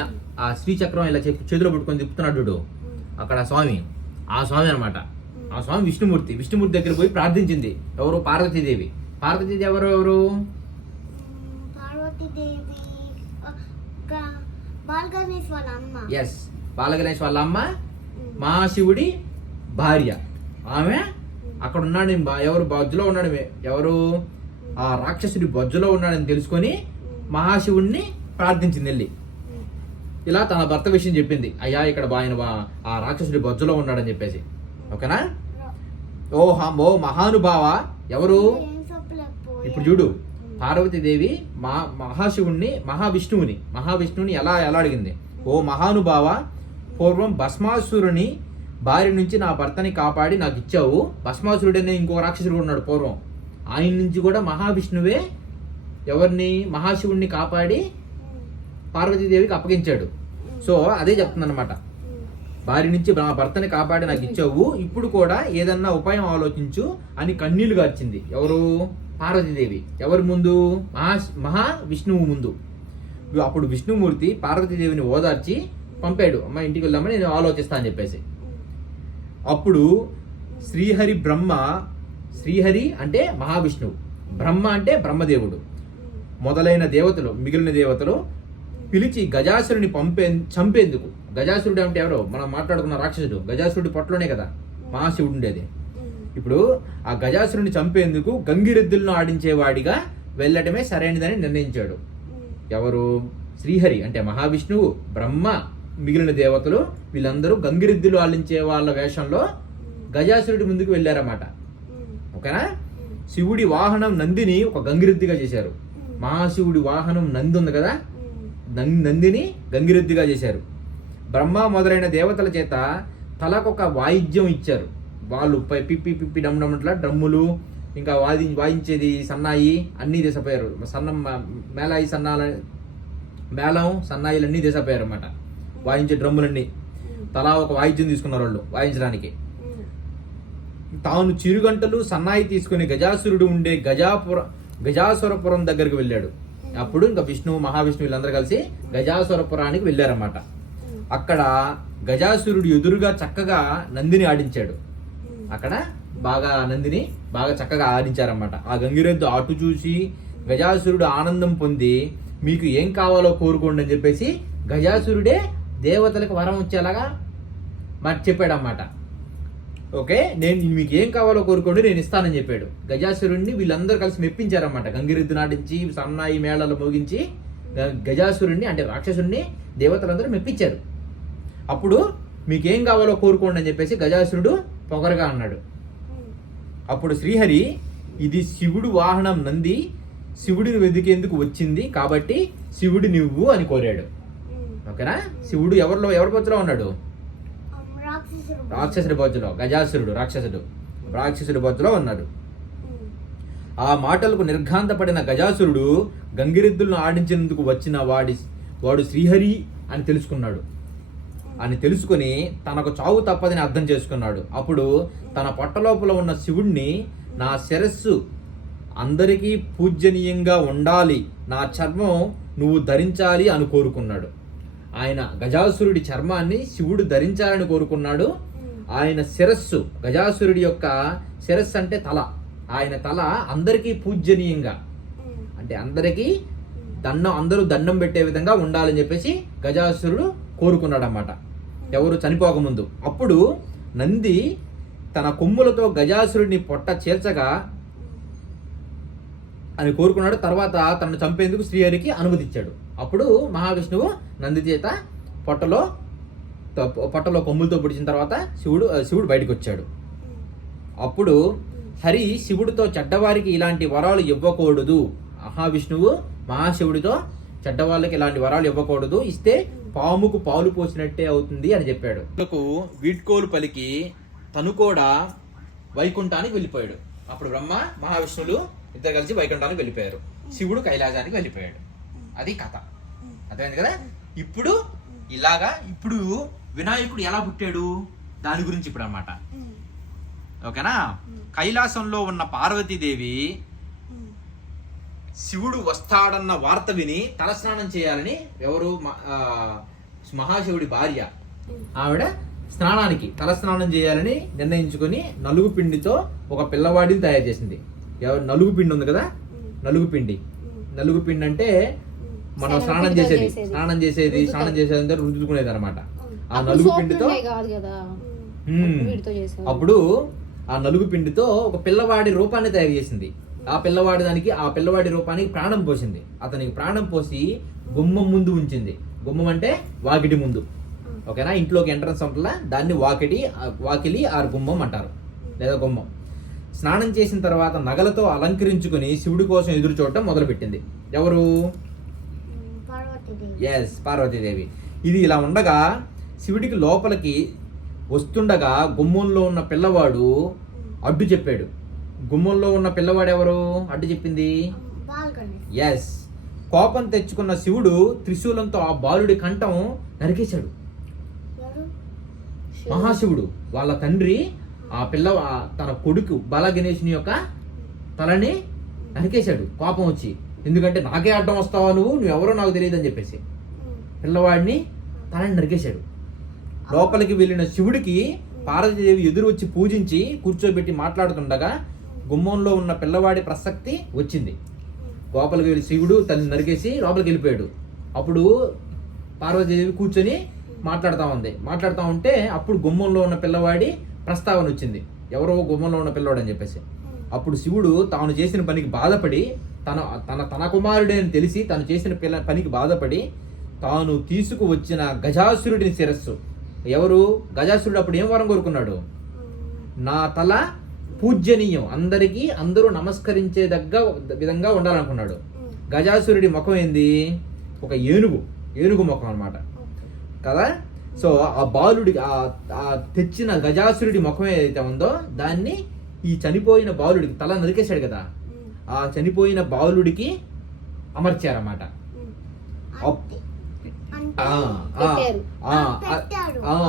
ఆయన ఆ శ్రీచక్రం ఇలా చేతిలో పట్టుకొని తిప్పుతున్నాడు చూడు, అక్కడ ఆ స్వామి అనమాట. ఆ స్వామి విష్ణుమూర్తి దగ్గర పోయి ప్రార్థించింది. ఎవరు? పార్వతీదేవి. పార్వతీదేవి ఎవరు? ఎస్, బాలగణేష్ వాళ్ళ అమ్మ, మహాశివుడి భార్య. ఆమె అక్కడ ఉన్నాడు, ఎవరు బొజ్జులో ఉన్నాడు, ఎవరు? ఆ రాక్షసుడి బొజ్జులో ఉన్నాడని తెలుసుకొని మహాశివుడిని ప్రార్థించింది వెళ్ళి. ఇలా తన భర్త విషయం చెప్పింది, అయ్యా ఇక్కడ ఆయన ఆ రాక్షసుడి బొజ్జులో ఉన్నాడని చెప్పేసి. ఓకేనా? ఓ మహానుభావ. ఎవరు? ఇప్పుడు చూడు, పార్వతీదేవి మహావిష్ణువుని ఎలా అడిగింది? ఓ మహానుభావ, పూర్వం భస్మాసురుని భార్య నుంచి నా భర్తని కాపాడి నాకు ఇచ్చావు. భస్మాసురుడనే ఇంకో రాక్షసుడు ఉన్నాడు పూర్వం, ఆయన నుంచి కూడా మహావిష్ణువే ఎవరిని? మహాశివుణ్ణి కాపాడి పార్వతీదేవికి అప్పగించాడు. సో అదే చెప్తుందన్నమాట, భార్య నుంచి నా భర్తని కాపాడి నాకు ఇచ్చావు, ఇప్పుడు కూడా ఏదన్నా ఉపాయం ఆలోచించు అని కన్నీళ్లు గార్చింది. ఎవరు? పార్వతీదేవి. ఎవరి ముందు? మహావిష్ణువు ముందు. అప్పుడు విష్ణుమూర్తి పార్వతీదేవిని ఓదార్చి పంపాడు, అమ్మ ఇంటికి వెళ్దామని నేను ఆలోచిస్తా అని చెప్పేసి. అప్పుడు శ్రీహరి అంటే మహావిష్ణువు, బ్రహ్మ అంటే బ్రహ్మదేవుడు మొదలైన దేవతలు, మిగిలిన దేవతలు పిలిచి గజాసురుని చంపేందుకు. గజాసురుడు అంటే ఎవరో మనం మాట్లాడుకున్న రాక్షసుడు, గజాసురుడి పొట్టలోనే కదా మహాశివుడు ఉండేది. ఇప్పుడు ఆ గజాసురుని చంపేందుకు గంగిరెద్దులను ఆడించేవాడిగా వెళ్ళటమే సరైనదని నిర్ణయించాడు. ఎవరు? శ్రీహరి అంటే మహావిష్ణువు, బ్రహ్మ, మిగిలిన దేవతలు వీళ్ళందరూ గంగిరెద్దులు ఆడించే వాళ్ళ వేషంలో గజాసురుడి ముందుకు వెళ్ళారన్నమాట. ఓకేనా? శివుడి వాహనం నందిని ఒక గంగిరెద్దుగా చేశారు. మహాశివుడి వాహనం నంది ఉంది కదా, నందిని గంగిరెద్దుగా చేశారు. బ్రహ్మ మొదలైన దేవతల చేత తలకొక వాయిద్యం ఇచ్చారు. వాళ్ళు పిప్పి డమ్ముట్లా డ్రమ్ములు, ఇంకా వాయించేది సన్నాయి అన్నీ తీసపోయారు. మేళం సన్నాయిలు అన్నీ తీసపోయారు అన్నమాట. వాయించే డ్రమ్ములన్నీ తలా ఒక వాయిద్యం తీసుకున్నారు వాళ్ళు వాయించడానికి. తాను చిరుగంటలు సన్నాయి తీసుకుని గజాసురుడు ఉండే గజాసురపురం దగ్గరికి వెళ్ళాడు. అప్పుడు ఇంకా మహావిష్ణువు వీళ్ళందరూ కలిసి గజాసురపురానికి వెళ్ళారన్నమాట. అక్కడ గజాసురుడు ఎదురుగా చక్కగా నందిని ఆడించాడు. అక్కడ నందిని బాగా చక్కగా ఆడించారన్నమాట. ఆ గంగిరెద్దు అటు చూసి గజాసురుడు ఆనందం పొంది మీకు ఏం కావాలో కోరుకోండి అని చెప్పేసి గజాసురుడే దేవతలకు వరం వచ్చేలాగా మరి చెప్పాడన్నమాట. ఓకే, నేను మీకు ఏం కావాలో కోరుకోండి నేను ఇస్తానని చెప్పాడు. గజాసురుడిని వీళ్ళందరూ కలిసి మెప్పించారన్నమాట. గంగిరెద్దు నాటించి సన్నాయి మేళాలు మోగించి గజాసురుడిని అంటే రాక్షసుడిని దేవతలందరూ మెప్పించారు. అప్పుడు మీకేం కావాలో కోరుకోండి అని చెప్పేసి గజాసురుడు పొగరగా అన్నాడు. అప్పుడు శ్రీహరి, ఇది శివుడు వాహనం నంది, శివుడిని వెతికేందుకు వచ్చింది కాబట్టి శివుడు నువ్వు అని కోరాడు. ఓకేనా? శివుడు ఎవరి బొజ్జులో ఉన్నాడు? రాక్షసుడి బొజ్జులో. గజాసురుడు రాక్షసుడి బొజ్జులో ఉన్నాడు. ఆ మాటలకు నిర్ఘాంతపడిన గజాసురుడు గంగిరెద్దులను ఆడించేందుకు వచ్చిన వాడు శ్రీహరి అని తెలుసుకుని తనకు చావు తప్పదని అర్థం చేసుకున్నాడు. అప్పుడు తన పొట్టలోపల ఉన్న శివుణ్ణి, నా శిరస్సు అందరికీ పూజనీయంగా ఉండాలి, నా చర్మం నువ్వు ధరించాలి అని కోరుకున్నాడు. ఆయన గజాసురుడి చర్మాన్ని శివుడు ధరించాలని కోరుకున్నాడు. ఆయన శిరస్సు, గజాసురుడి యొక్క శిరస్సు అంటే తల, ఆయన తల అందరికీ పూజనీయంగా అంటే అందరూ దండం పెట్టే విధంగా ఉండాలని చెప్పేసి గజాసురుడు కోరుకున్నాడు అన్నమాట. ఎవరు? చనిపోకముందు. అప్పుడు నంది తన కొమ్ములతో గజాసురుడిని పొట్ట చేర్చగా అని కోరుకున్నాడు. తర్వాత తనను చంపేందుకు శ్రీహరికి అనుమతిచ్చాడు. అప్పుడు మహావిష్ణువు నంది చేత పొట్టలో కొమ్ములతో పొడిచిన తర్వాత శివుడు బయటకు వచ్చాడు. అప్పుడు హరి శివుడితో చెడ్డవారికి ఇలాంటి వరాలు ఇవ్వకూడదు, మహావిష్ణువు మహాశివుడితో చెడ్డవాళ్ళకి ఇలాంటి వరాలు ఇవ్వకూడదు, ఇస్తే పాముకు పాలు పోసినట్టే అవుతుంది అని చెప్పాడు. వీడ్కోలు పలికి తను కూడా వైకుంఠానికి వెళ్ళిపోయాడు. అప్పుడు బ్రహ్మ మహావిష్ణువులు ఇద్దరు కలిసి వైకుంఠానికి వెళ్ళిపోయారు. శివుడు కైలాసానికి వెళ్ళిపోయాడు. అది కథ. అర్థమైంది కదా? ఇప్పుడు వినాయకుడు ఎలా పుట్టాడు దాని గురించి ఇప్పుడు అన్నమాట. ఓకేనా? కైలాసంలో ఉన్న పార్వతీదేవి శివుడు వస్తాడన్న వార్త విని తలస్నానం చేయాలని ఎవరు మహాశివుడి భార్య ఆవిడ స్నానానికి తలస్నానం చేయాలని నిర్ణయించుకొని నలుగు పిండితో ఒక పిల్లవాడిని తయారు చేసింది. నలుగు పిండి ఉంది కదా, నలుగు పిండి అంటే మనం స్నానం చేసేది రుద్దుకునేది అనమాట. ఆ నలుగు పిండితో అప్పుడు ఆ నలుగు పిండితో ఒక పిల్లవాడి రూపాన్ని తయారు చేసింది. ఆ పిల్లవాడి రూపానికి ప్రాణం పోసింది. అతనికి ప్రాణం పోసి గుమ్మం ముందు ఉంచింది. గుమ్మం అంటే వాకిటి ముందు, ఓకేనా? ఇంట్లోకి ఎంట్రన్స్ ఉంటుందా, దాన్ని వాకిలి ఆర్ గుమ్మం అంటారు, లేదా గుమ్మం. స్నానం చేసిన తర్వాత నగలతో అలంకరించుకుని శివుడి కోసం ఎదురు చూడటం మొదలుపెట్టింది. ఎవరు? పార్వతీదేవి. ఇది ఇలా ఉండగా శివుడికి లోపలికి వస్తుండగా గుమ్మంలో ఉన్న పిల్లవాడు అడ్డు చెప్పాడు. గుమ్మంలో ఉన్న పిల్లవాడు ఎవరు అడ్డు చెప్పింది? కోపం తెచ్చుకున్న శివుడు త్రిశూలంతో ఆ బాలుడి కంఠం నరికేశాడు. మహాశివుడు వాళ్ళ తండ్రి తన కొడుకు బాల గణేశుని యొక్క తలని నరికేశాడు కోపం వచ్చి. ఎందుకంటే నాకే అడ్డం వస్తావా, నువ్వెవరో నాకు తెలియదు అని చెప్పేసి పిల్లవాడిని తలని నరికేశాడు. లోపలికి వెళ్ళిన శివుడికి పార్వతీదేవి ఎదురు వచ్చి పూజించి కూర్చోబెట్టి మాట్లాడుతుండగా గుమ్మంలో ఉన్న పిల్లవాడి ప్రసక్తి వచ్చింది. లోపలికి వెళ్ళి శివుడు తల్లి నరికేసి లోపలికి వెళ్ళిపోయాడు. అప్పుడు పార్వతీదేవి కూర్చొని మాట్లాడుతూ ఉంటే అప్పుడు గుమ్మంలో ఉన్న పిల్లవాడి ప్రస్తావన వచ్చింది. ఎవరో గుమ్మంలో ఉన్న పిల్లవాడు అని చెప్పేసి. అప్పుడు శివుడు తాను చేసిన పనికి బాధపడి తన కుమారుడే అని తెలిసి తను చేసిన పనికి బాధపడి తాను తీసుకువచ్చిన గజాసురుడిని శిరస్సు, ఎవరు గజాసురుడు అప్పుడు ఏం వరం కోరుకున్నాడు? నా తల పూజ్యనీయం, అందరూ నమస్కరించేదగ్గ విధంగా ఉండాలనుకున్నాడు. గజాసురుడి ముఖం ఏంది? ఒక ఏనుగు ముఖం అన్నమాట కదా. సో ఆ బాలుడికి ఆ తెచ్చిన గజాసురుడి ముఖం ఏదైతే ఉందో దాన్ని ఈ చనిపోయిన బాలుడికి, తల నరికేశాడు కదా, ఆ చనిపోయిన బాలుడికి అమర్చారన్నమాట.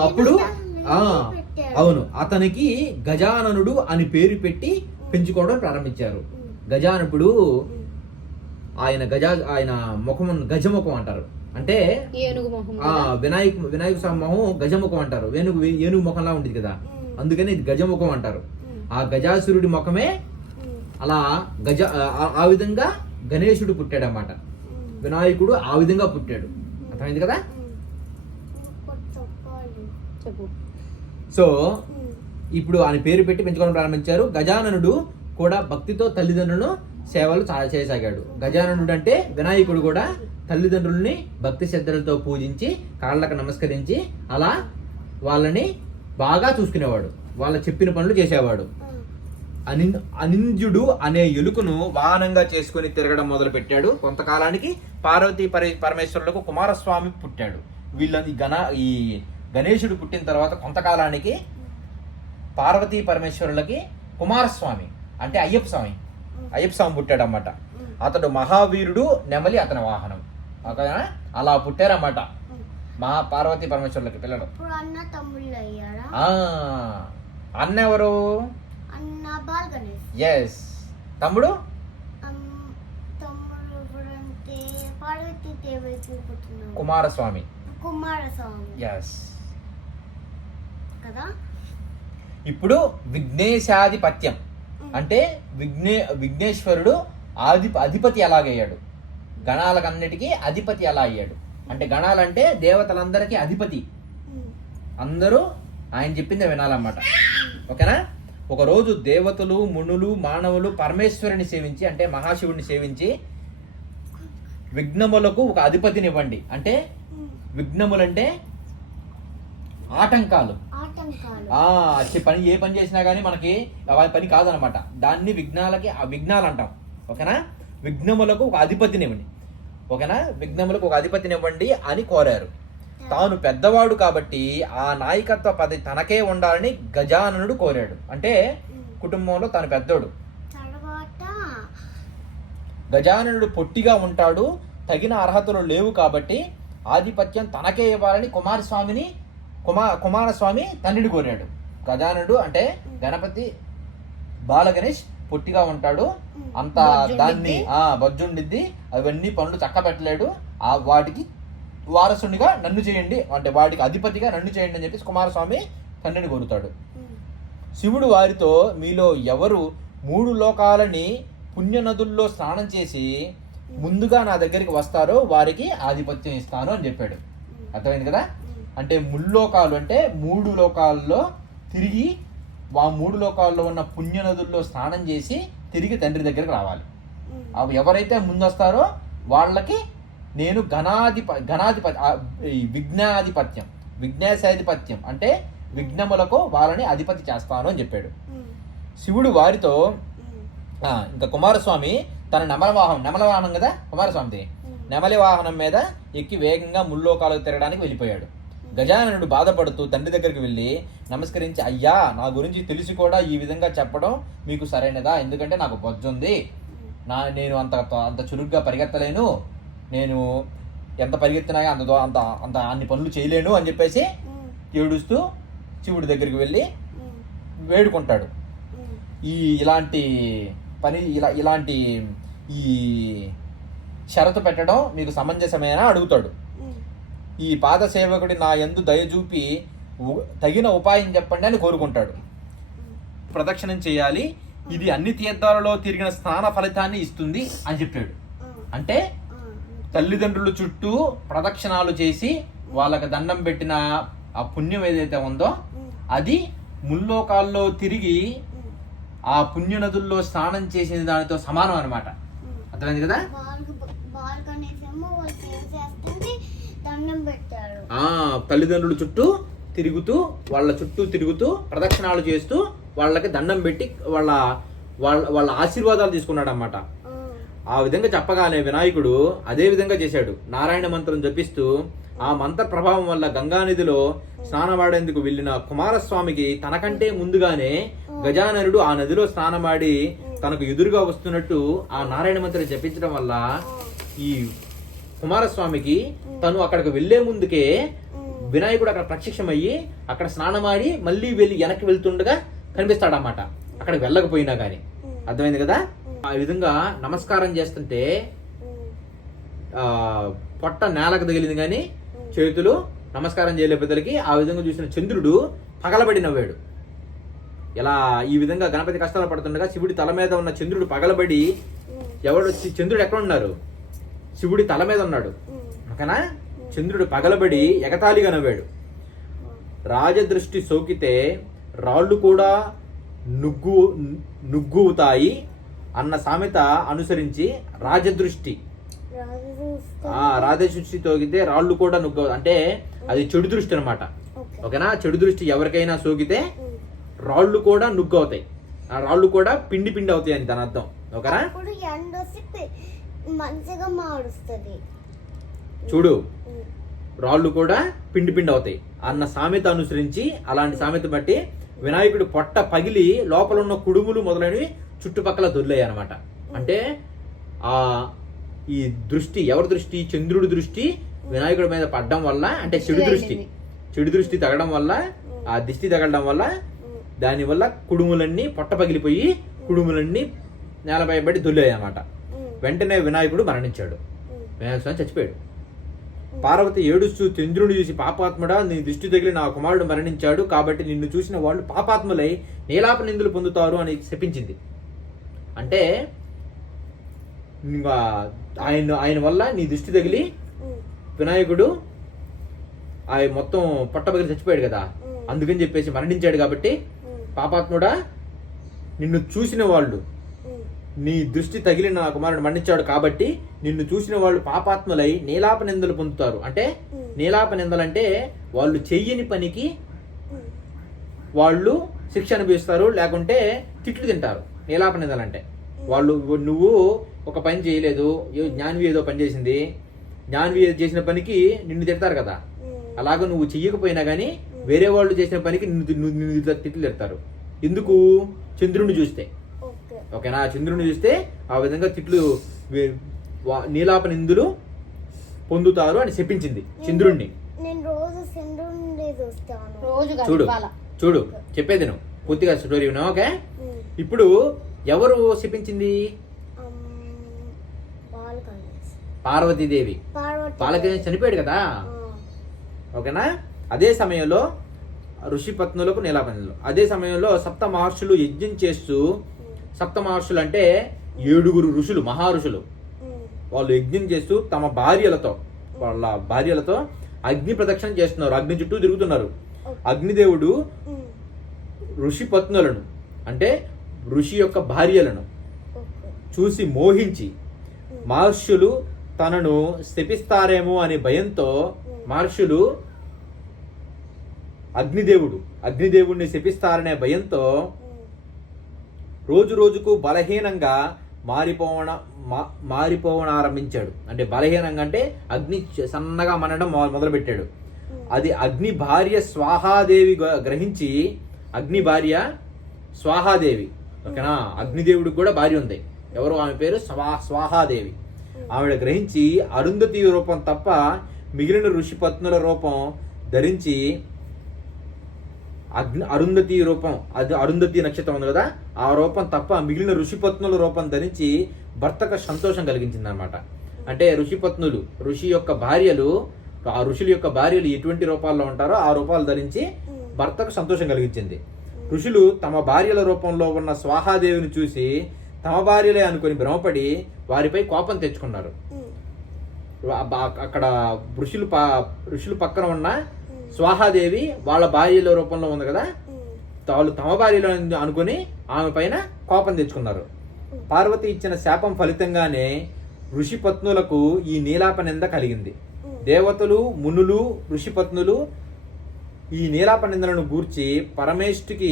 అప్పుడు అవును, అతనికి గజాననుడు అని పేరు పెట్టి పెంచుకోవడం ప్రారంభించారు. గజాననుడు ఆయన ముఖం గజముఖం అంటారు. అంటే వినాయక స్వామి మొహం గజముఖం అంటారు. ఏనుగు ముఖంలా ఉంటుంది కదా, అందుకని ఇది గజముఖం అంటారు. ఆ గజాసురుడి ముఖమే అలా ఆ విధంగా గణేశుడు పుట్టాడు అన్నమాట. వినాయకుడు ఆ విధంగా పుట్టాడు. అర్థమైంది కదా. సో ఇప్పుడు ఆయన పేరు పెట్టి పెంచుకోవడం ప్రారంభించారు. గజాననుడు కూడా భక్తితో తల్లిదండ్రులను సేవలు చేయసాగాడు. గజాననుడు అంటే వినాయకుడు కూడా తల్లిదండ్రుల్ని భక్తి శ్రద్ధలతో పూజించి కాళ్ళకు నమస్కరించి అలా వాళ్ళని బాగా చూసుకునేవాడు, వాళ్ళ చెప్పిన పనులు చేసేవాడు. అనింద్యుడు అనే ఎలుకను వాహనంగా చేసుకుని తిరగడం మొదలు పెట్టాడు. కొంతకాలానికి పార్వతీ పరమేశ్వరులకు కుమారస్వామి పుట్టాడు. ఈ గణేశుడు పుట్టిన తర్వాత కొంతకాలానికి పార్వతీ పరమేశ్వరులకి కుమారస్వామి అంటే అయ్యప్ప స్వామి పుట్టాడు అన్నమాట. అతడు మహావీరుడు, నెమలి అతని వాహనం. అలా పుట్టారన్నమాట మా పార్వతీ పరమేశ్వరులకి పిల్లలు. అన్న ఎవరు? ఎస్. తమ్ముడు కుమారస్వామి. ఎస్ కదా. ఇప్పుడు విఘ్నేశాధిపత్యం అంటే విఘ్నేశ్వరుడు అధిపతి ఎలాగయ్యాడు, గణాలకన్నిటికీ అధిపతి ఎలా అయ్యాడు అంటే, గణాలంటే దేవతలందరికీ అధిపతి, అందరూ ఆయన చెప్పిందే వినాలన్నమాట. ఓకేనా. ఒకరోజు దేవతలు, మునులు, మానవులు పరమేశ్వరుని సేవించి అంటే మహాశివుడిని సేవించి విఘ్నములకు ఒక అధిపతినివ్వండి అంటే, విఘ్నములంటే ఆటంకాలు. ఏ పని చేసినా కానీ మనకి పని కాదనమాట, దాన్ని విఘ్నాలు అంటాం. ఓకేనా. విఘ్నములకు ఒక అధిపతినివ్వండి, ఓకేనా, విఘ్నములకు ఒక అధిపతినివ్వండి అని కోరారు. తాను పెద్దవాడు కాబట్టి ఆ నాయకత్వ పదవి తనకే ఉండాలని గజాననుడు కోరాడు. అంటే కుటుంబంలో తాను పెద్దోడు. గజాననుడు పొట్టిగా ఉంటాడు, తగిన అర్హతలు లేవు కాబట్టి ఆధిపత్యం తనకే ఇవ్వాలని కుమారస్వామి తండ్రిని కోరాడు. గజాననుడు అంటే గణపతి బాల గణేష్ పొట్టిగా ఉంటాడు, అంత దాన్ని బొజ్జు ఉండిద్ది, అవన్నీ పనులు చక్క పెట్టలేడు, వాటికి వారసునిగా నన్ను చేయండి, అంటే వాడికి అధిపతిగా నన్ను చేయండి అని చెప్పేసి కుమారస్వామి తండ్రిని కోరుతాడు. శివుడు వారితో, మీలో ఎవరు 3 లోకాలని పుణ్య నదుల్లో స్నానం చేసి ముందుగా నా దగ్గరికి వస్తారో వారికి ఆధిపత్యం ఇస్తాను అని చెప్పాడు. అర్థమైంది కదా? అంటే ముల్లోకాలు అంటే 3 లోకాల్లో తిరిగి ఆ 3 లోకాల్లో ఉన్న పుణ్య నదుల్లో స్నానం చేసి తిరిగి తండ్రి దగ్గరికి రావాలి. అవి ఎవరైతే ముందు వస్తారో వాళ్ళకి నేను విఘ్నాధిపత్యం, విఘ్నేశాధిపత్యం అంటే విఘ్నములకు వాళ్ళని అధిపతి చేస్తాను అని చెప్పాడు. శివుడు వారితో ఇంకా కుమారస్వామి తన నెమల వాహనం కదా కుమారస్వామిది, నెమలి వాహనం మీద ఎక్కి వేగంగా ముల్లోకాలకు తిరగడానికి వెళ్ళిపోయాడు. గజాననుడు బాధపడుతూ తండ్రి దగ్గరికి వెళ్ళి నమస్కరించి, అయ్యా, నా గురించి తెలిసి కూడా ఈ విధంగా చెప్పడం మీకు సరైనదా? ఎందుకంటే నాకు బొజ్జుంది, నేను అంత చురుగ్గా పరిగెత్తలేను, నేను ఎంత పరిగెత్తినా అంత అన్ని పనులు చేయలేను అని చెప్పేసి ఏడుస్తూ శివుడి దగ్గరికి వెళ్ళి వేడుకుంటాడు. ఇలాంటి ఈ షరతు పెట్టడం మీకు సమంజసమేనా అడుగుతాడు. ఈ పాద సేవకుడి నా యందు దయ చూపి తగిన ఉపాయం చెప్పండి అని కోరుకుంటాడు. ప్రదక్షిణం చేయాలి, ఇది అన్ని తీర్థాలలో తిరిగిన స్నాన ఫలితాన్ని ఇస్తుంది అని చెప్పాడు. అంటే తల్లిదండ్రుల చుట్టూ ప్రదక్షిణాలు చేసి వాళ్ళకి దండం పెట్టిన ఆ పుణ్యం ఏదైతే ఉందో అది ముల్లోకాల్లో తిరిగి ఆ పుణ్య నదుల్లో స్నానం చేసిన దానితో సమానం అన్నమాట. అర్థమైంది కదా? తల్లిదండ్రుల చుట్టూ తిరుగుతూ ప్రదక్షిణాలు చేస్తూ వాళ్ళకి దండం పెట్టి వాళ్ళ ఆశీర్వాదాలు తీసుకున్నాడు అన్నమాట. ఆ విధంగా చెప్పగానే వినాయకుడు అదే విధంగా చేశాడు. నారాయణ మంత్రం జపిస్తూ ఆ మంత్ర ప్రభావం వల్ల గంగానదిలో స్నానమాడేందుకు వెళ్ళిన కుమారస్వామికి తనకంటే ముందుగానే గజాననుడు ఆ నదిలో స్నానమాడి తనకు ఎదురుగా వస్తున్నట్టు ఆ నారాయణ మంత్రం జపించడం వల్ల ఈ కుమారస్వామికి తను అక్కడికి వెళ్లే ముందుకే వినాయకుడు అక్కడ ప్రత్యక్షమయ్యి అక్కడ స్నానమాడి మళ్ళీ వెళ్ళి వెనక్కి వెళ్తుండగా కనిపిస్తాడన్నమాట, అక్కడికి వెళ్ళకపోయినా గానీ. అర్థమైంది కదా? ఆ విధంగా నమస్కారం చేస్తుంటే పొట్ట నేలకు తగిలింది కానీ చేతులు నమస్కారం చేయలేకపోతలకి ఆ విధంగా చూసిన చంద్రుడు పగలబడి నవ్వాడు. ఇలా ఈ విధంగా గణపతి కష్టాలు పడుతుండగా శివుడి తల మీద ఉన్న చంద్రుడు పగలబడి, చంద్రుడు ఎక్కడ ఉన్నారు? శివుడి తల మీద ఉన్నాడు. ఓకేనా? చంద్రుడు పగలబడి ఎగతాళిగా నవ్వాడు. రాజదృష్టి సోకితే రాళ్ళు కూడా నుగ్గుతాయి అన్న సామెత అనుసరించి రాజదృష్టి తోకితే రాళ్ళు కూడా అంటే అది చెడు దృష్టి అనమాట. ఓకేనా? చెడు దృష్టి ఎవరికైనా సోకితే రాళ్ళు కూడా నుగ్గవుతాయి, ఆ రాళ్ళు కూడా పిండి అవుతాయి అని దాని అర్థం. ఓకేనా? చూడు, రాళ్ళు కూడా పిండి అవుతాయి అన్న సామెత అనుసరించి, అలాంటి సామెత బట్టి వినాయకుడి పొట్ట పగిలి లోపల ఉన్న కుడుములు మొదలైనవి చుట్టుపక్కల దొర్లాయి అనమాట. అంటే ఈ దృష్టి ఎవరి దృష్టి? చంద్రుడి దృష్టి వినాయకుడి మీద పడడం వల్ల, అంటే చెడు దృష్టి తగడం వల్ల, ఆ దిష్టి తగలడం వల్ల దానివల్ల కుడుములన్నీ పొట్ట పగిలిపోయి కుడుములన్నీ నేలపై పడి దొల్లాయి అన్నమాట. వెంటనే వినాయకుడు మరణించాడు, వినాయక స్వామి చచ్చిపోయాడు. పార్వతి ఏడుస్తూ చంద్రుని చూసి, పాపాత్ముడా, నీ దృష్టి తగిలి నా కుమారుడు మరణించాడు, కాబట్టి నిన్ను చూసిన వాళ్ళు పాపాత్ములై నీలాప నిందులు పొందుతారు అని శపించింది. అంటే ఆయన వల్ల నీ దృష్టి తగిలి వినాయకుడు ఆయన మొత్తం పొట్ట పగిలి చచ్చిపోయాడు కదా, అందుకని చెప్పేసి మరణించాడు. కాబట్టి పాపాత్ముడా, నిన్ను చూసిన వాళ్ళు, నీ దృష్టి తగిలిన నా కుమారుడు మరణించాడు కాబట్టి నిన్ను చూసిన వాళ్ళు పాపాత్ములై నీలాప నిందలు పొందుతారు. అంటే నీలాప నిందలంటే వాళ్ళు చెయ్యని పనికి వాళ్ళు శిక్ష అనుభవిస్తారు, లేకుంటే తిట్లు తింటారు. నీలాప నిందలంటే వాళ్ళు, నువ్వు ఒక పని చేయలేదు, జ్ఞాన్వి ఏదో పని చేసింది, జ్ఞాన్వి చేసిన పనికి నిన్ను తిడతారు కదా, అలాగ నువ్వు చెయ్యకపోయినా కానీ వేరే వాళ్ళు చేసిన పనికి నిన్ను తిట్లు తిడతారు. ఎందుకు? చంద్రుడిని చూస్తే. ఓకేనా? చంద్రుడిని చూస్తే ఆ విధంగా తిట్లు, నీలాప నిందులు పొందుతారు అని చెప్పించింది చంద్రుడిని. చూడు చెప్పేది నువ్వు పూర్తిగా స్టోరీ విన్నావు. ఓకే, ఇప్పుడు ఎవరు శపించింది? పార్వతీదేవి. బాలగణేష్ చనిపోయాడు కదా, ఓకేనా. అదే సమయంలో ఋషిపత్నులకు నీలాపనిందులు. అదే సమయంలో సప్త మహర్షులు యజ్ఞం చేస్తూ, సప్త మహర్షులు అంటే 7 ఋషులు, మహారుషులు, వాళ్ళు యజ్ఞం చేస్తూ తమ వాళ్ళ భార్యలతో అగ్ని ప్రదక్షిణ చేస్తున్నారు, అగ్ని చుట్టూ తిరుగుతున్నారు. అగ్నిదేవుడు ఋషి పత్నులను అంటే ఋషి యొక్క భార్యలను చూసి మోహించి మహర్షులు తనను శపిస్తారేమో అనే భయంతో మహర్షులు అగ్నిదేవుడిని శపిస్తారనే భయంతో రోజు రోజుకు బలహీనంగా మారిపోవనారంభించాడు. అంటే బలహీనంగా అంటే అగ్ని సన్నగా మనడం మొదలుపెట్టాడు. అది అగ్ని భార్య స్వాహాదేవి గ్రహించి, అగ్ని భార్య స్వాహాదేవి, ఓకేనా. అగ్నిదేవుడికి కూడా భార్య ఉంది, ఎవరు? ఆమె పేరు స్వాహాదేవి. ఆవిడ గ్రహించి అరుంధతి రూపం తప్ప మిగిలిన ఋషి పత్నుల రూపం ధరించి అరుంధతి రూపం, అది అరుంధతి నక్షత్రం ఉంది కదా, ఆ రూపం తప్ప మిగిలిన ఋషిపత్నుల రూపం ధరించి భర్తకు సంతోషం కలిగించింది అనమాట. అంటే ఋషి యొక్క భార్యలు, ఆ ఋషుల యొక్క భార్యలు ఎటువంటి రూపాల్లో ఉంటారో ఆ రూపాలు ధరించి భర్తకు సంతోషం కలిగించింది. ఋషులు తమ భార్యల రూపంలో ఉన్న స్వాహాదేవిని చూసి తమ భార్యలే అనుకుని భ్రమపడి వారిపై కోపం తెచ్చుకున్నారు. అక్కడ ఋషులు పక్కన ఉన్న స్వాహాదేవి వాళ్ళ భార్యల రూపంలో ఉంది కదా, వాళ్ళు తమ భార్యలో అనుకుని ఆమె పైన కోపం తెచ్చుకున్నారు. పార్వతి ఇచ్చిన శాపం ఫలితంగానే ఋషిపత్నులకు ఈ నీలాపనింద కలిగింది. దేవతలు, మునులు, ఋషిపత్నులు ఈ నీలాపనిందలను గూర్చి పరమేష్ఠుకి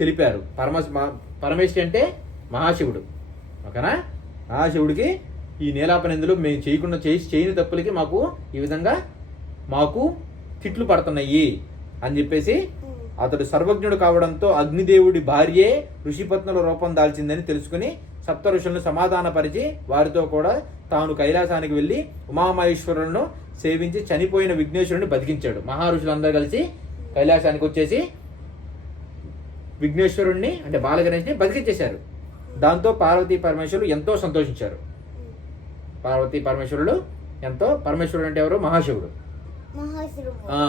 తెలిపారు. పరమేష్ఠి అంటే మహాశివుడు, ఓకేనా. మహాశివుడికి ఈ నీలాపనిందలు మేము చేయని తప్పులకి ఈ విధంగా మాకు తిట్లు పడుతున్నాయి అని చెప్పేసి అతడు సర్వజ్ఞుడు కావడంతో అగ్నిదేవుడి భార్యే ఋషిపత్నుల రూపం దాల్చిందని తెలుసుకుని సప్త ఋషులను సమాధానపరిచి వారితో కూడా తాను కైలాసానికి వెళ్ళి ఉమామహేశ్వరులను సేవించి చనిపోయిన విఘ్నేశ్వరుని బతికించాడు. మహారుషులందరూ కలిసి కైలాసానికి వచ్చేసి విఘ్నేశ్వరుణ్ణి అంటే బాలగణేష్ని బతికించేశారు. దాంతో పార్వతీ పరమేశ్వరులు ఎంతో సంతోషించారు. పరమేశ్వరుడు అంటే ఎవరు?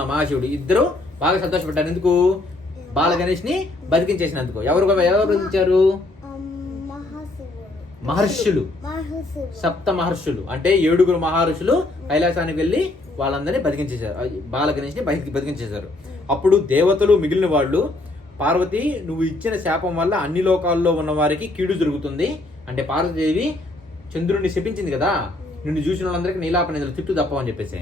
మహాశివుడు. ఇద్దరు బాగా సంతోషపడ్డారు. ఎందుకు? బాలగణేష్ ని బతికించేసినందుకు. ఎవరు బతికించారు? మహర్షులు, సప్త మహర్షులు అంటే 7 మహర్షులు కైలాసానికి వెళ్ళి వాళ్ళందరినీ బతికించేశారు, బాలగణేష్ ని బతికించేశారు. అప్పుడు దేవతలు మిగిలిన వాళ్ళు, పార్వతి నువ్వు ఇచ్చిన శాపం వల్ల అన్ని లోకాల్లో ఉన్న వారికి కీడు జరుగుతుంది అంటే పార్వతీదేవి చంద్రుడిని శపించింది కదా, నిన్ను చూసిన వాళ్ళందరికీ నీలాపనిందలు తిట్టు తప్పవని చెప్పేసి,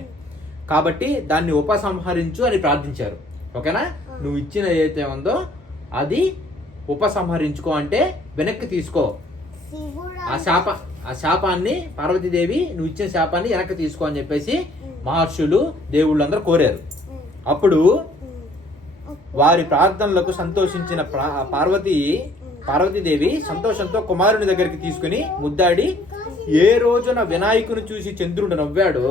కాబట్టి దాన్ని ఉపసంహరించు అని ప్రార్థించారు. ఓకేనా. నువ్వు ఇచ్చిన ఏదైతే ఉందో అది ఉపసంహరించుకో అంటే వెనక్కి తీసుకో, ఆ శాపాన్ని పార్వతీదేవి నువ్వు ఇచ్చిన శాపాన్ని వెనక్కి తీసుకో అని చెప్పేసి మహర్షులు, దేవుళ్ళందరూ కోరారు. అప్పుడు వారి ప్రార్థనలకు సంతోషించిన పార్వతీదేవి సంతోషంతో కుమారుని దగ్గరికి తీసుకుని ముద్దాడి, ఏ రోజున వినాయకుని చూసి చంద్రుడు నవ్వాడో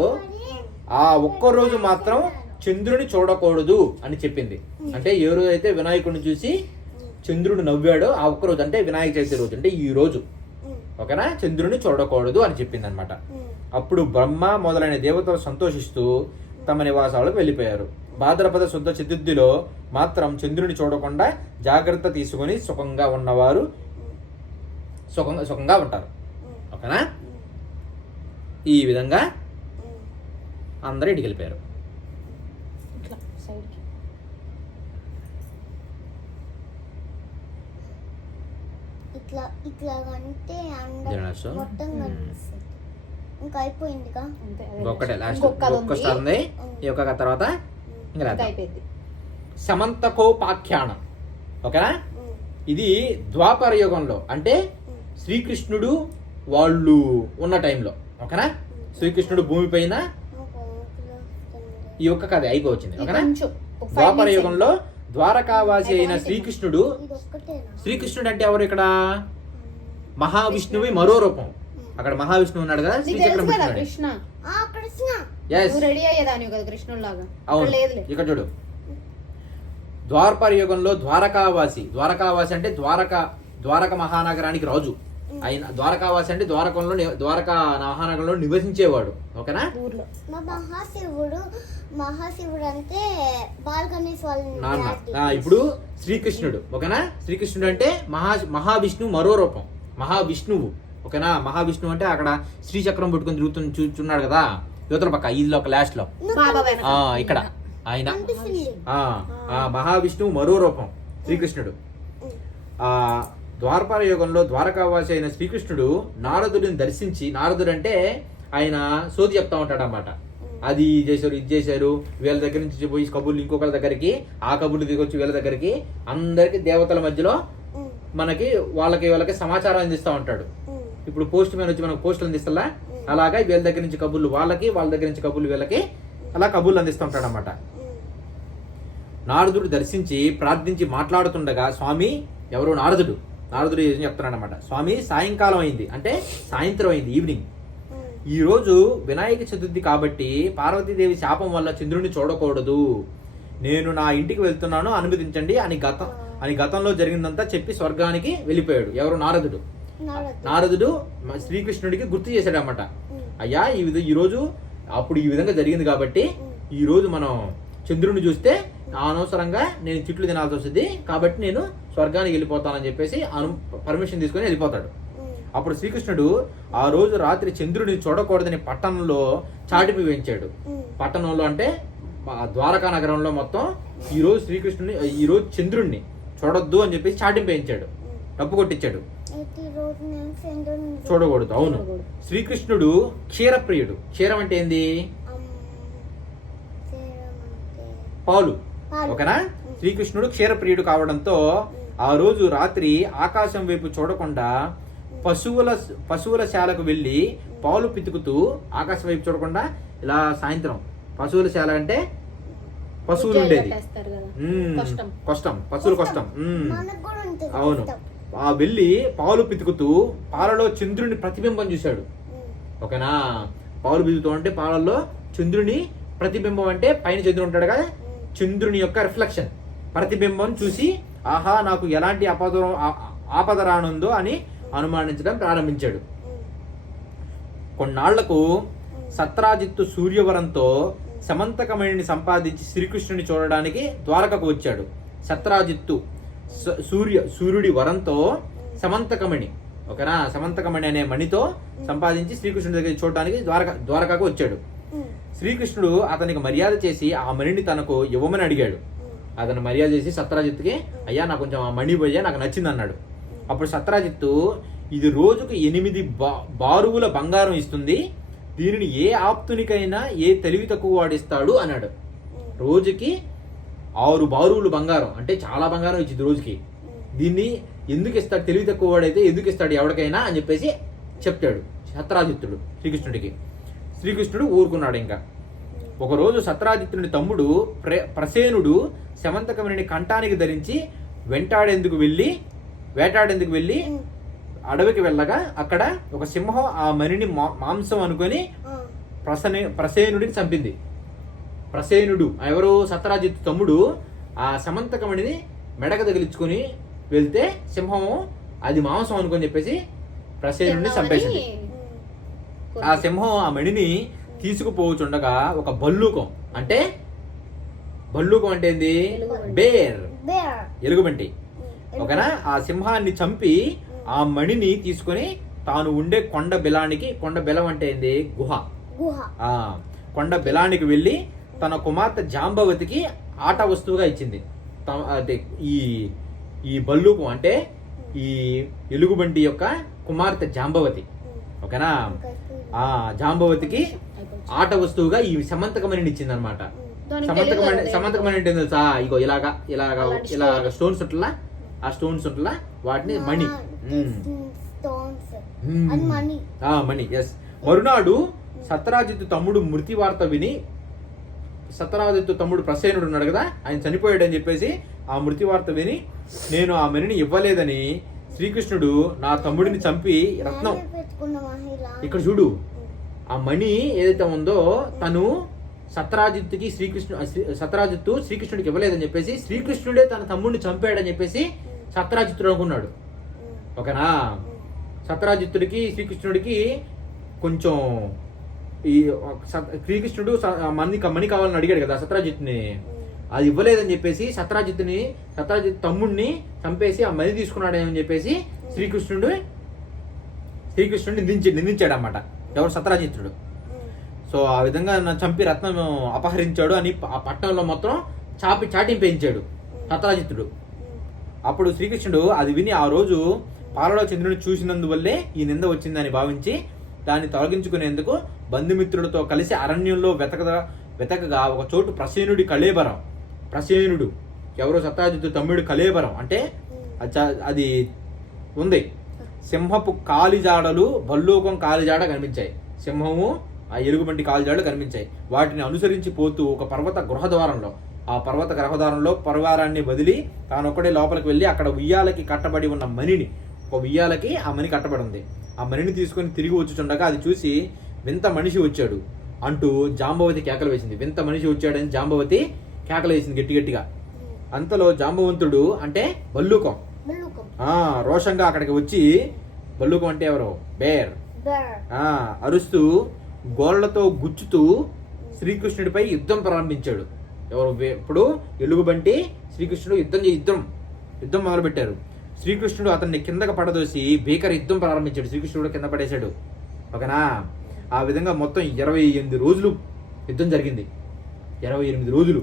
ఆ ఒక్కరోజు మాత్రం చంద్రుని చూడకూడదు అని చెప్పింది. అంటే ఏ రోజు అయితే వినాయకుడిని చూసి చంద్రుడు నవ్వాడో ఆ ఒక్కరోజు అంటే వినాయక చవితి రోజు అంటే ఈ రోజు, ఓకేనా, చంద్రుని చూడకూడదు అని చెప్పింది అనమాట. అప్పుడు బ్రహ్మ మొదలైన దేవతలు సంతోషిస్తూ తమ నివాసాలకు వెళ్ళిపోయారు. భాద్రపద శుద్ధ చతుర్థిలో మాత్రం చంద్రుని చూడకుండా జాగ్రత్త తీసుకుని సుఖంగా ఉన్నవారు సుఖంగా ఉంటారు. ఓకేనా. ఈ విధంగా అందరూ ఇంటికి వెళ్ళిపోయారు. ఒక్కటే లాస్ట్ ఒక్క స్టార్ ఉంది. ఈ ఒక్క తర్వాత సమంతకోపాఖ్యానం, ఓకేనా. ఇది ద్వాపర యుగంలో అంటే శ్రీకృష్ణుడు వాళ్ళు ఉన్న టైంలో, ఓకేనా. శ్రీకృష్ణుడు భూమి పైన ఈ ఒక్క కథ అయిపోవచ్చింది, ఓకేనా. ద్వాపర యుగంలో ద్వారకావాసి అయిన శ్రీకృష్ణుడు అంటే ఎవరు? ఇక్కడ మహావిష్ణువి మరో రూపం. అక్కడ మహావిష్ణువు ఉన్నాడు కదా, అవును. ఇక్కడ చూడు, ద్వాపర యుగంలో ద్వారకావాసి అంటే ద్వారక మహానగరానికి రాజు. ఆయన ద్వారకావాసి అంటే ద్వారకా మహానగరంలో నివసించేవాడు. ఓకేనా? మహాశివుడు అంటే బాల్గణేష్ నాన్న. ఇప్పుడు శ్రీకృష్ణుడు. ఓకేనా? శ్రీకృష్ణుడు అంటే మహావిష్ణువు మరో రూపం, మహావిష్ణువు. ఓకేనా? మహావిష్ణువు అంటే అక్కడ శ్రీచక్రం పట్టుకొని చూస్తున్నాడు కదా యువతల పక్క ఇల్లు ఒక లాస్ట్ లో ఇక్కడ ఆయన మహావిష్ణువు మరో రూపం శ్రీకృష్ణుడు. ద్వాపర యుగంలో ద్వారకావాసి అయిన శ్రీకృష్ణుడు నారదుడిని దర్శించి, నారదుడు అంటే ఆయన సోది చెప్తా ఉంటాడు అన్నమాట. అది చేశారు, ఇది చేశారు, వీళ్ళ దగ్గర నుంచి పోయి కబుర్లు ఇంకొకరి దగ్గరికి, ఆ కబుర్లు దిగొచ్చి వీళ్ళ దగ్గరికి, అందరికి దేవతల మధ్యలో మనకి వాళ్ళకి సమాచారం అందిస్తూ ఉంటాడు. ఇప్పుడు పోస్ట్ మ్యాన్ వచ్చి మనకు పోస్టులు అందిస్తా, అలాగా వీళ్ళ దగ్గర నుంచి కబుర్లు వాళ్ళకి, వాళ్ళ దగ్గర నుంచి కబుర్లు వీళ్ళకి, అలా కబుర్లు అందిస్తూ ఉంటాడు అన్నమాట. నారదుడు దర్శించి ప్రార్థించి మాట్లాడుతుండగా స్వామి, ఎవరో నారదుడు ఏం చెప్తున్నాడు అనమాట, స్వామి సాయంకాలం అయింది, అంటే సాయంత్రం అయింది, ఈవినింగ్. ఈ రోజు వినాయక చతుర్థి కాబట్టి పార్వతీదేవి శాపం వల్ల చంద్రుడిని చూడకూడదు, నేను నా ఇంటికి వెళ్తున్నాను అనుమతించండి అని గతంలో జరిగిందంతా చెప్పి స్వర్గానికి వెళ్ళిపోయాడు. ఎవరు? నారదుడు శ్రీకృష్ణుడికి గుర్తు చేశాడు అన్నమాట. అయ్యా ఈ రోజు అప్పుడు ఈ విధంగా జరిగింది కాబట్టి ఈ రోజు మనం చంద్రుడిని చూస్తే అనవసరంగా నేను తిట్లు తినాల్సి వస్తుంది, కాబట్టి నేను స్వర్గానికి వెళ్ళిపోతానని చెప్పేసి పర్మిషన్ తీసుకొని వెళ్ళిపోతాడు. అప్పుడు శ్రీకృష్ణుడు ఆ రోజు రాత్రి చంద్రుడిని చూడకూడదని పట్టణంలో చాటింపు వేయించాడు. పట్టణంలో అంటే ద్వారకా నగరంలో మొత్తం ఈ రోజు చంద్రుడిని చూడొద్దు అని చెప్పేసి చాటింపు వేయించాడు, డప్పు కొట్టించాడు, చూడకూడదు. అవును. శ్రీకృష్ణుడు క్షీరప్రియుడు. క్షీరం అంటే ఏంది? పాలు. ఓకేనా? శ్రీకృష్ణుడు క్షీరప్రియుడు కావడంతో ఆ రోజు రాత్రి ఆకాశం వైపు చూడకుండా పశువుల శాలకు వెళ్ళి పాలు పితుకుతూ, ఆకాశం వైపు చూడకుండా ఇలా సాయంత్రం, పశువుల శాల అంటే పశువులు ఉండేది, పశువుల కష్టం. అవును. వెళ్ళి పాలు పితుకుతూ పాలలో చంద్రుని ప్రతిబింబం చూశాడు. ఓకేనా? పాలు పితుకుతూ అంటే పాలల్లో చంద్రుని ప్రతిబింబం, అంటే పైన చంద్రుడు ఉంటాడు కదా, చంద్రుని యొక్క రిఫ్లెక్షన్, ప్రతిబింబం చూసి ఆహా నాకు ఎలాంటి ఆపద రానుందో అని అనుమానించడం ప్రారంభించాడు. కొన్నాళ్లకు సత్రాజిత్తు సూర్యవరంతో సమంతకమణిని సంపాదించి శ్రీకృష్ణుని చూడడానికి ద్వారకకు వచ్చాడు. సత్రాజిత్తు సూర్యుడి వరంతో సమంతకమణి, ఓకేనా, సమంతకమణి అనే మణితో సంపాదించి శ్రీకృష్ణుడి దగ్గర చూడడానికి ద్వారకకు వచ్చాడు. శ్రీకృష్ణుడు అతనికి మర్యాద చేసి ఆ మణిని తనకు ఇవ్వమని అడిగాడు. అతను మర్యాద చేసి సత్రాజిత్తుకి, అయ్యా నాకు కొంచెం ఆ మణి పోయా, నాకు నచ్చింది అన్నాడు. అప్పుడు సత్రాజిత్తు, ఇది రోజుకు 8 బారువుల బంగారం ఇస్తుంది, దీనిని ఏ ఆప్తునికైనా ఏ తెలివి తక్కువ వాడిస్తాడు అన్నాడు. రోజుకి 6 బారువులు బంగారం అంటే చాలా బంగారం ఇచ్చింది రోజుకి, దీన్ని ఎందుకు ఇస్తాడు, తెలివి తక్కువ వాడైతే ఎందుకు ఇస్తాడు ఎవరికైనా అని చెప్పేసి చెప్తాడు సత్రాజిత్తుడు శ్రీకృష్ణుడికి. శ్రీకృష్ణుడు ఊరుకున్నాడు. ఇంకా ఒకరోజు సత్రాజిత్తుని తమ్ముడు ప్రసేనుడు సమంతకమణిని కంఠానికి ధరించి వేటాడేందుకు వెళ్ళి అడవికి వెళ్ళగా అక్కడ ఒక సింహం ఆ మణిని మాంసం అనుకొని ప్రసేనుడిని చంపింది. ప్రసేనుడు ఎవరు? సత్రాజిత్తు తమ్ముడు ఆ సమంతకమణిని మెడక తగిలించుకొని వెళ్తే సింహం అది మాంసం అనుకొని చెప్పేసి ప్రసేనుడిని చంపేసింది. ఆ సింహం ఆ మణిని తీసుకుపోచుండగా ఒక భల్లూకం అంటే ఏంది? బేర్, ఎలుగుబంటి. ఓకేనా? ఆ సింహాన్ని చంపి ఆ మణిని తీసుకొని తాను ఉండే కొండ బెలం అంటే ఏంది? గుహ. కొండ బెలానికి వెళ్ళి తన కుమార్తె జాంబవతికి ఆట వస్తువుగా ఇచ్చింది. అంటే ఈ బల్లూకం అంటే ఈ ఎలుగుబంటి యొక్క కుమార్తె జాంబవతి. ఓకేనా? ఆ జాంబవతికి ఆట వస్తువుగా ఈ సమంతకమణిని ఇచ్చింది అనమాట. సమంతకమణి అంటే తెలుసా? ఇగో ఇలాగా స్టోన్స్ ఉంటలా, ఆ స్టోన్స్ ఉంటలా వాటిని మణి. మణి. ఎస్. మరునాడు సత్రాజిత్తు తమ్ముడు మృతి వార్త విని, సత్రాజిత్తు తమ్ముడు ప్రసేనుడు ఉన్నాడు కదా, ఆయన చనిపోయాడు అని చెప్పేసి ఆ మృతి వార్త విని, నేను ఆ మణిని ఇవ్వలేదని శ్రీకృష్ణుడు నా తమ్ముడిని చంపి రత్నం, ఇక్కడ చూడు, ఆ మణి ఏదైతే ఉందో తను సత్రాజిత్తు శ్రీకృష్ణుడికి ఇవ్వలేదని చెప్పేసి శ్రీకృష్ణుడే తన తమ్ముడిని చంపాడని చెప్పేసి సత్రాజిత్తుడు అనుకున్నాడు. ఓకేనా. సత్రాజిత్తుడికి శ్రీకృష్ణుడికి కొంచెం ఈ శ్రీకృష్ణుడు మణి కావాలని అడిగాడు కదా సత్రాజిత్తుని, అది ఇవ్వలేదని చెప్పేసి సత్రాజిత్ తమ్ముడిని చంపేసి ఆ మణి తీసుకున్నాడని చెప్పేసి శ్రీకృష్ణుడు నిందించాడు అన్నమాట. ఎవరు? సత్రాజిత్తుడు. సో ఆ విధంగా చంపి రత్నం అపహరించాడు అని ఆ పట్టణంలో మొత్తం చాటింపేయించాడు సత్రాజిత్తుడు. అప్పుడు శ్రీకృష్ణుడు అది విని ఆ రోజు పాలలో చంద్రుని చూసినందువల్లే ఈ నింద వచ్చిందని భావించి దాన్ని తొలగించుకునేందుకు బంధుమిత్రులతో కలిసి అరణ్యంలో వెతకగా ఒక చోటు ప్రసేనుడు ఎవరో సత్రాజిత్తు తమ్ముడు కళేబరం అంటే అది ఉంది. సింహపు కాలిజాడలు భల్లూకం కాలిజాడ కనిపించాయి. సింహము ఆ ఎలుగుబంటి కాలిజాడలు కనిపించాయి. వాటిని అనుసరించి పోతూ ఒక పర్వత గృహద్వారంలో పరివారాన్ని వదిలి తానొక్కడే లోపలికి వెళ్ళి అక్కడ ఉయ్యాలకి కట్టబడి ఉన్న ఒక ఉయ్యాలకి ఆ మణి కట్టబడి ఉంది. ఆ మణిని తీసుకొని తిరిగి వచ్చుచుండగా అది చూసి వింత మనిషి వచ్చాడు అంటూ జాంబవతి కేకలు వేసింది. వింత మనిషి వచ్చాడని జాంబవతి కేకలు వేసింది గట్టిగా. అంతలో జాంబవంతుడు అంటే బల్లూకం రోషంగా అక్కడికి వచ్చి, బల్లూకం అంటే ఎవరు? బేర్. అరుస్తూ గోళ్లతో గుచ్చుతూ శ్రీకృష్ణుడిపై యుద్ధం ప్రారంభించాడు. ఇప్పుడు ఎలుగుబంటి శ్రీకృష్ణుడు యుద్ధం మొదలుపెట్టారు. శ్రీకృష్ణుడు అతన్ని కిందకు పడదోసి భీకర యుద్ధం ప్రారంభించాడు. శ్రీకృష్ణుడు కింద పడేశాడు. ఓకేనా. ఆ విధంగా మొత్తం 28 రోజులు యుద్ధం జరిగింది. 28 రోజులు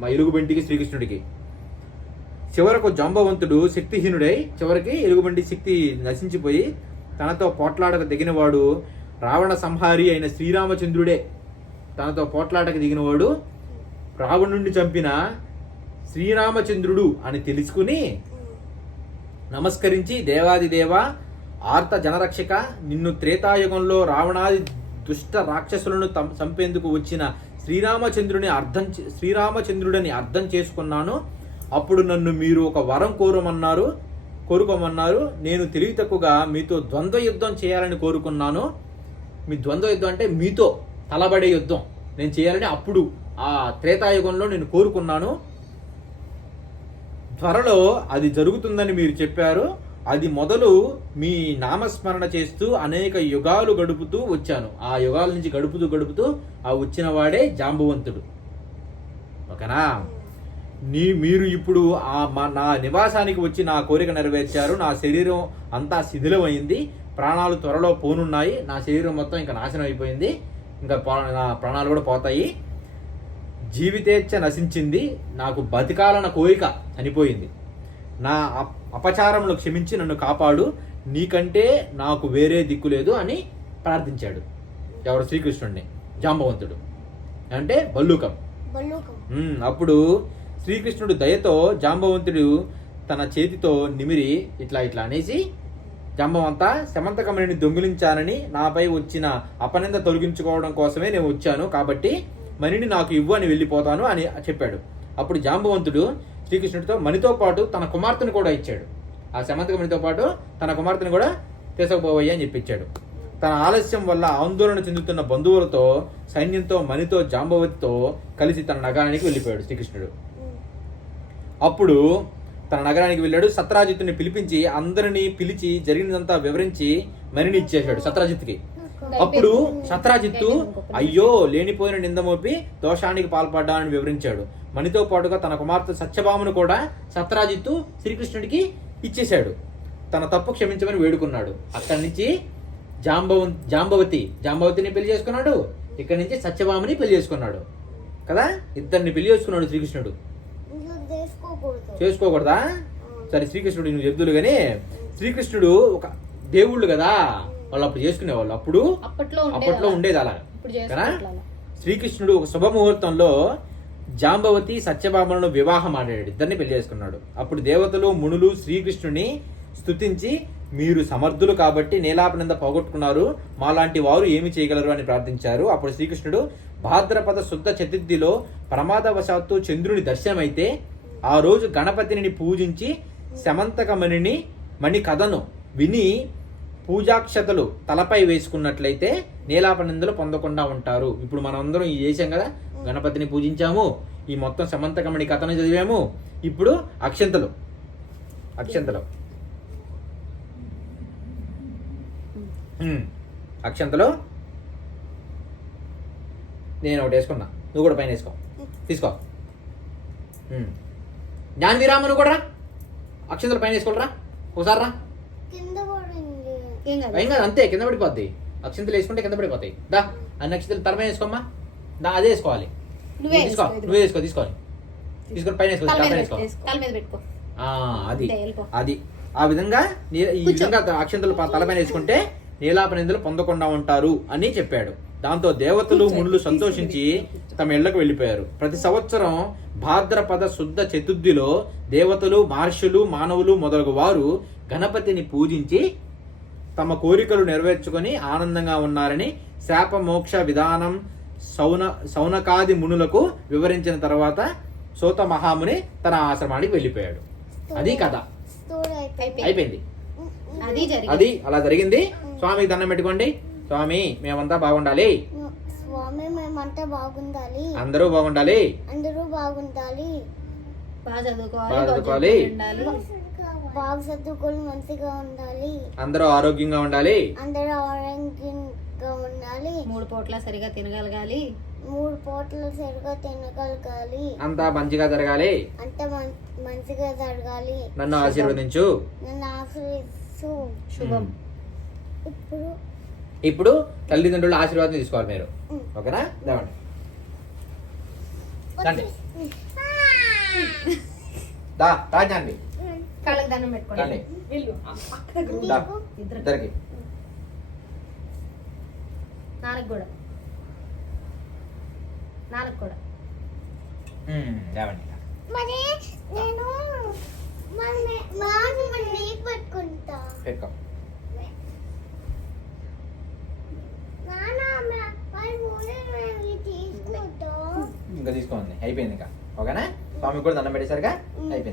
మా ఎలుగుబంటికి శ్రీకృష్ణుడికి. చివరకు జాంబవంతుడు శక్తిహీనుడై చివరికి ఎలుగుబంటి శక్తి నశించిపోయి తనతో పోట్లాడక దిగినవాడు రావణ సంహారి అయిన శ్రీరామచంద్రుడే. తనతో పోట్లాడక దిగినవాడు రావణుడిని చంపిన శ్రీరామచంద్రుడు అని తెలుసుకుని నమస్కరించి, దేవాదిదేవ ఆర్త జనరక్షక, నిన్ను త్రేతాయుగంలో రావణాది దుష్ట రాక్షసులను చంపేందుకు వచ్చిన శ్రీరామచంద్రుడని అర్థం చేసుకున్నాను. అప్పుడు నన్ను మీరు ఒక వరం కోరుకోమన్నారు. నేను తెలివి తక్కువగా మీతో ద్వంద్వ యుద్ధం చేయాలని కోరుకున్నాను. మీ ద్వంద్వ యుద్ధం అంటే మీతో తలబడే యుద్ధం నేను చేయాలని అప్పుడు ఆ త్రేతాయుగంలో నేను కోరుకున్నాను. త్వరలో అది జరుగుతుందని మీరు చెప్పారు. అది మొదలు మీ నామస్మరణ చేస్తూ అనేక యుగాలు గడుపుతూ వచ్చాను. ఆ యుగాల నుంచి గడుపుతూ ఆ వచ్చిన వాడే జాంబవంతుడు. ఓకేనా. మీరు ఇప్పుడు నా నివాసానికి వచ్చి నా కోరిక నెరవేర్చారు. నా శరీరం అంతా శిథిలమైంది. ప్రాణాలు త్వరలో పోనున్నాయి. నా శరీరం మొత్తం ఇంకా నాశనం అయిపోయింది. ఇంకా నా ప్రాణాలు కూడా పోతాయి. జీవితేచ్ఛ నశించింది. నాకు బతికాలన్న కోరిక చనిపోయింది. నా అపచారములు క్షమించి నన్ను కాపాడు. నీకంటే నాకు వేరే దిక్కు లేదు అని ప్రార్థించాడు. ఎవరు? శ్రీకృష్ణుడిని. జాంబవంతుడు అంటే బల్లూకం. అప్పుడు శ్రీకృష్ణుడు దయతో జాంబవంతుడు తన చేతితో నిమిరి ఇట్లా అనేసి, జాంబవంత, శమంతకమణిని దొంగిలించానని నాపై వచ్చిన అపనింద తొలగించుకోవడం కోసమే నేను వచ్చాను. కాబట్టి మణిని నాకు ఇవ్వు అని వెళ్ళిపోతాను అని చెప్పాడు. అప్పుడు జాంబవంతుడు శ్రీకృష్ణుడితో మణితో పాటు తన కుమార్తెను కూడా ఇచ్చాడు. ఆ శమంతకమణితో పాటు తన కుమార్తెను కూడా తీసుకుపోవయ్యా అని చెప్పించాడు. తన ఆలస్యం వల్ల ఆందోళన చెందుతున్న బంధువులతో సైన్యంతో మణితో జాంబవతితో కలిసి తన నగరానికి వెళ్ళిపోయాడు శ్రీకృష్ణుడు. అప్పుడు తన నగరానికి వెళ్ళాడు. సత్రాజిత్తుని పిలిపించి అందరినీ పిలిచి జరిగినదంతా వివరించి మణిని ఇచ్చేశాడు సత్రాజిత్తుకి. అప్పుడు సత్రాజిత్తు అయ్యో లేనిపోయిన నిందమోపి దోషానికి పాల్పడ్డానని వివరించాడు. మణితో పాటుగా తన కుమార్తె సత్యభామను కూడా సత్రాజిత్తు శ్రీకృష్ణుడికి ఇచ్చేశాడు. తన తప్పు క్షమించమని వేడుకున్నాడు. అక్కడి నుంచి జాంబవతిని పెళ్లి చేసుకున్నాడు. ఇక్కడి నుంచి సత్యభామని పెళ్లి చేసుకున్నాడు కదా. ఇద్దరిని పెళ్లి చేసుకున్నాడు శ్రీకృష్ణుడు. చేసుకోకూడదా? సరే శ్రీకృష్ణుడు నువ్వు చెప్తులు కానీ, శ్రీకృష్ణుడు ఒక దేవుళ్ళు కదా, వాళ్ళు అప్పుడు చేసుకునేవాళ్ళు. అప్పట్లో ఉండేది అలా కదా. శ్రీకృష్ణుడు ఒక శుభముహూర్తంలో జాంబవతి సత్యభామలను వివాహం ఆడాడు. ఇద్దరిని పెళ్లి చేసుకున్నాడు. అప్పుడు దేవతలు మునులు శ్రీకృష్ణుని స్తుతించి, మీరు సమర్థులు కాబట్టి నీలాపనింద పోగొట్టుకున్నారు, మాలాంటి వారు ఏమి చేయగలరు అని ప్రార్థించారు. అప్పుడు శ్రీకృష్ణుడు భాద్రపద శుద్ధ చతుర్థిలో ప్రమాదవశాత్తు చంద్రుని దర్శనమైతే ఆ రోజు గణపతిని పూజించి మణి కథను విని పూజాక్షతలు తలపై వేసుకున్నట్లయితే నీలాపనిందలు పొందకుండా ఉంటారు. ఇప్పుడు మనం అందరం ఈ చేసాం కదా, గణపతిని పూజించాము, ఈ మొత్తం సమంతకమణి కథను చదివాము. ఇప్పుడు అక్షంతలు అక్షంతలు నేను ఒకటి వేసుకున్నా, నువ్వు కూడా పైన వేసుకో. తీసుకో. జ్ఞానవిరామను కూడా రా, అక్షంతలు పైన వేసుకోరా ఒకసారి రా. కింద పడింది. ఏం కాదు, అంతే, కింద పడిపోద్ది. అక్షంతలు వేసుకుంటే కింద పడిపోతాయి. దా అన్ని అక్షంతలు తల మీద వేసుకోమ్మా. దా అదే వేసుకోవాలి. తీసుకో, నువ్వే వేసుకో. తీసుకోవాలి, తీసుకొని పైన వేసుకో. తల మీద పెట్టుకో. అది అది ఆ విధంగా ఈ విధంగా అక్షంతలు తలపైన వేసుకుంటే నీలాపనిందులు పొందకుండా ఉంటారు అని చెప్పాడు. దాంతో దేవతలు మునులు సంతోషించి తమ ఇళ్లకు వెళ్ళిపోయారు. ప్రతి సంవత్సరం భాద్రపద శుద్ధ చతుర్థిలో దేవతలు, మహర్షులు, మానవులు మొదలగు వారు గణపతిని పూజించి తమ కోరికలు నెరవేర్చుకొని ఆనందంగా ఉన్నారని శాప మోక్ష విధానం సౌనకాది మునులకు వివరించిన తర్వాత సోత మహాముని తన ఆశ్రమానికి వెళ్ళిపోయాడు. అది కథ అయిపోయింది. అది అలా జరిగింది. స్వామికి దండం పెట్టుకోండి. స్వామి మేమంతా బాగుండాలి, స్వామి మేమంతా బాగుండాలి, అందరూ బాగుండాలి, అందరూ బాగుండాలి, బాగా చదువుకోవాలి, బాగా చదువుకొని మంచిగా ఉండాలి, అందరూ ఆరోగ్యంగా ఉండాలి, అందరూ ఆరోగ్యంగా ఉండాలి, 3 పూట్ల సరిగా తినగలగాలి, 3 పూటలు సరిగా తినగలగాలి, అంతా మంచిగా జరగాలి, అంత మంచిగా జరగాలి, నన్ను ఆశీర్వదించు, నన్ను ఆశీర్వదించు. శుభం. ఇప్పుడు తల్లిదండ్రుల ఆశీర్వాదం తీసుకోవాలి మీరు. ఓకేనా? లేవండి. రండి. దా రాజాండి కళ్ళకి దండం పెట్టుకోండి. రండి. దా, ఇద్దరికి. నాన్నకు కూడా లేవండి. మరి నేను నీకు పెట్టుకుంటా. పెట్టుకో. ఇంకా తీసుకోండి. అయిపోయింది ఇంకా. ఓకేనా? స్వామికి కూడా దండం పెట్టేసరిగా అయిపోయింది.